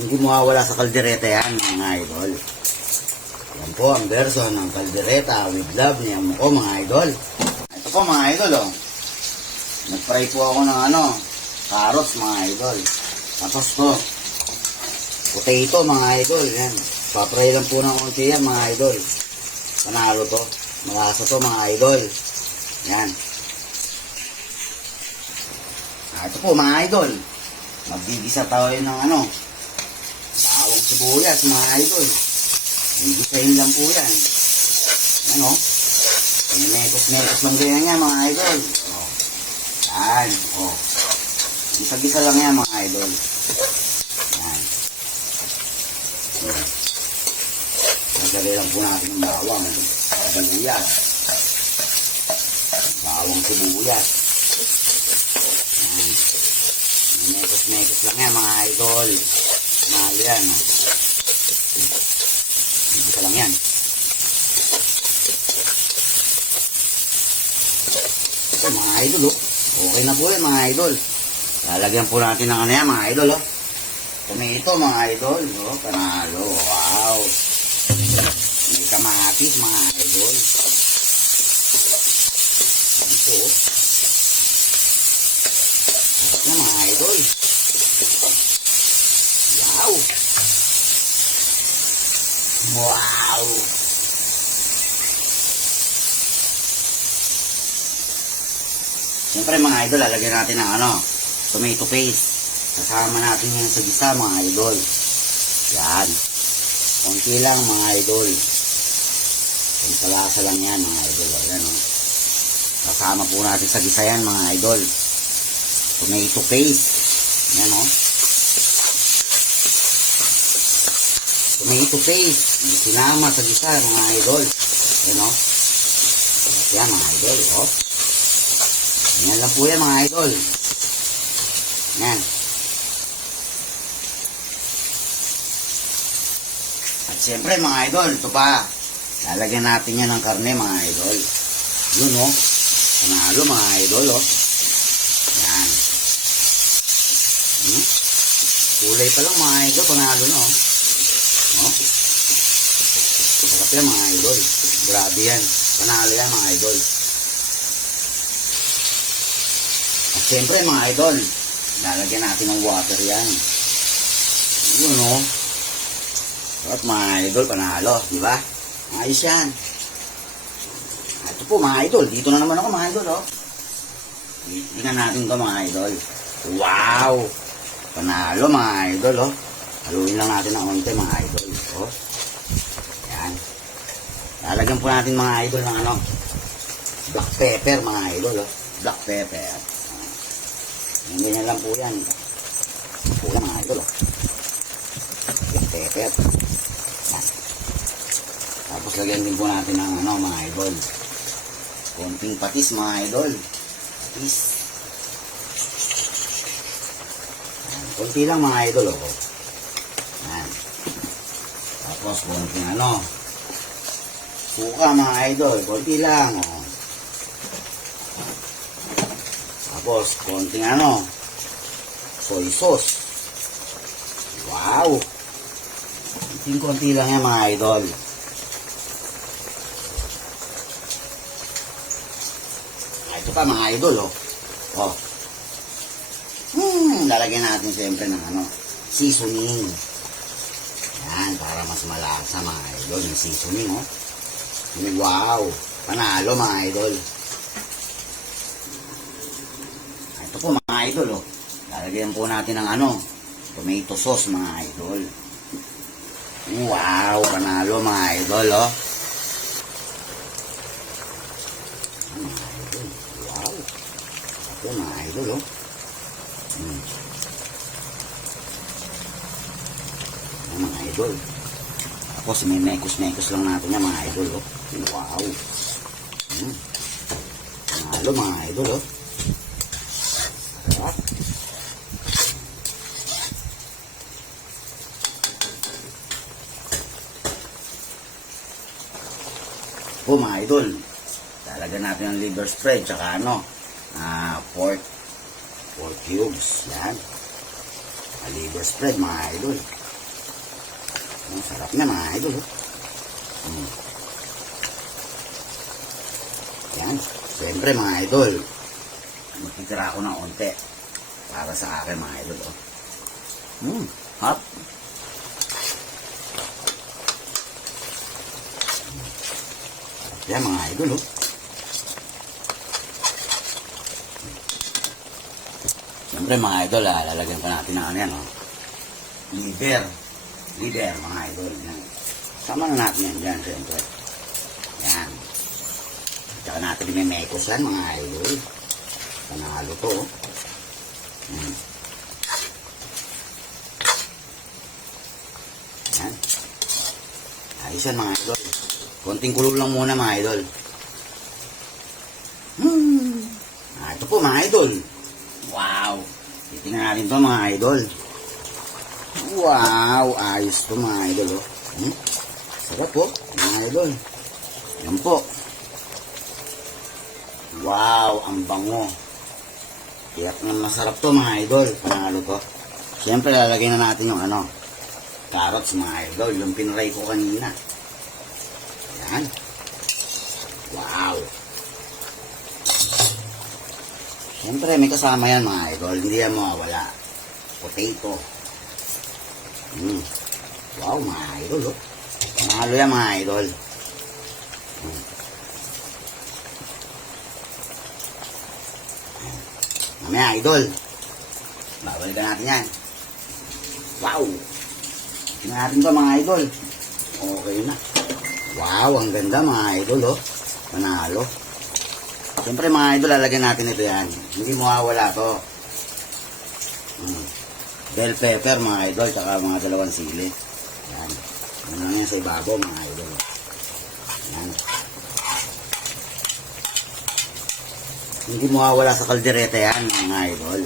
Hindi mawawala sa kaldereta yan, mga idol. Yan po ang version ng kaldereta with love niya ko, mga idol. Ito po, mga idol, oh. Nag-fry po ako ng carrots, mga idol. Tapos to, potato, mga idol. Yan. Papray lang po ng konti yan, mga idol. Panalo to. Malasa to, mga idol. Yan. Ito po, mga idol. Magigisa tayo ng bawang sibuyas, mga idol. Gigisahin lang po yan. Ano? Mekos-mekos lang ganyan yan, mga idol. Oh. Yan. Oh. Gisa-gisa lang yan, mga idol. Yan. Nagalay lang po natin yung bawang sibuyas. Bawang sibuyas. Yan. Mekos-mekos lang yan, mga idol. Mahal yan. Gisa lang yan. Ito, mga idol, oh. Okay na po yan, mga idol. Lalagyan po natin ng yan, mga idol, oh. Tomato, mga idol, oh. Panalo. Wow. May kamatis, mga idol. Ito, oh. Sarap na, mga idol. Wow. Wow. Siyempre, mga idol, lalagyan natin ng tomato paste. Kasama natin yan sa gisa, mga idol. Yan. Konti lang, mga idol. Palasa lang yan, mga idol. Ayan, oh. Kasama po natin sa gisa yan, mga idol. Tomato paste. Yan, oh. Tomato paste. Sinama sa gisa, mga idol. Yan, oh. Yan, mga idol, oh. Yan lang po yan, mga idol. Yan. At siyempre, mga idol, ito pa. Lalagyan natin yan ng karne, mga idol. Yun, oh. Panalo, mga idol, oh. Yan. Kulay pa lang, mga idol. Panalo na, oh. Oh. Sarap yan, mga idol. Grabe yan. Panalo yan, mga idol. At siyempre, mga idol, lalagyan natin ng water yan. Yun, oh. At mga idol, panalo, di ba? Ayos yan. Ito po, mga idol. Dito na naman ako, mga idol, oh. Tingnan natin ito, mga idol. Wow! Panalo, mga idol, oh. Haluin lang natin ng konti, mga idol. Oh. Yan. Lalagyan po natin, mga idol, ng black pepper, mga idol, oh. Black pepper. Ganyan lang po yan. Pulang, mga idol, oh. Black pepper. Yan. Tapos lagyan din po natin ng mga idol. Konting patis, mga idol. Patis. Yan. Konti lang, mga idol, oh. Yan. Tapos konting suka, mga idol. Konti lang, oh. Tapos konting soy sauce. Wow. Konti lang yan, mga idol. Ito pa, mga idol, oh. Oh. Lalagyan natin siyempre ng seasoning. Yan, para mas malasa, mga idol, yung seasoning, oh. Wow. Panalo, mga idol. Ito po, mga idol, oh. Lalagyan po natin ng tomato sauce, mga idol. Wow, panalo, mga idol, oh. Mga idol. Wow. Ito, mga idol, oh. Mga idol. Tapos may mekos-mekos lang natin yan, mga idol, oh. Wow. Panalo, mga idol, oh. Sarap. Po, mga idol, lalagyan natin ang liver spread tsaka pork cubes. Yan, liver spread, mga idol. Ang sarap na mga idol. Yan. Siyempre mga idol, magtitira ako ng onte para sa akin mga idol. Hot. Yan mga idol. Siyempre mga idol, lalagyan pa natin ng ano yan. Liver. Liver mga idol. Yan. Sama na natin yan dyan siyempre. Yan. Tsaka natin dinimekos yan mga idol. Panalo to. Yan. Yan. Ayos yan mga idol. Konting kulo lang muna mga idol. Ito po mga idol. Wow. Titingnan natin to mga idol. Wow. Ayos to mga idol. Sarap po mga idol. Yan po. Wow. Ang bango. Tiyak na masarap to mga idol. Panalo to. Siyempre lalagyan na natin yung ano. Carrots mga idol. Yung pinray ko kanina. Yan. Wow. Siyempre may kasama yan mga idol. Hindi yan mawawala. Potato. Wow mga idol. Panalo yan mga idol. Mamaya idol. Babalikan natin yan. Wow. Tingnan natin to mga idol. Okay na. Wow, ang ganda mga idol. Panalo. Siyempre mga idol, lalagyan natin ito yan. Hindi mawawala to. Bell pepper mga idol, saka mga dalawang sili. Yan. Ano lang yan sa ibabaw mga idol. Yan. Hindi mawawala sa kaldereta yan mga idol.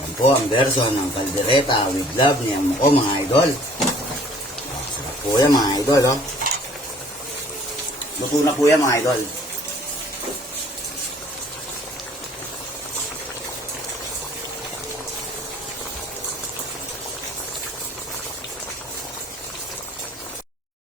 Yan po ang version ng kaldereta with love niya mo mga idol. Sarap po yan mga idol. Luto na po yan mga idol.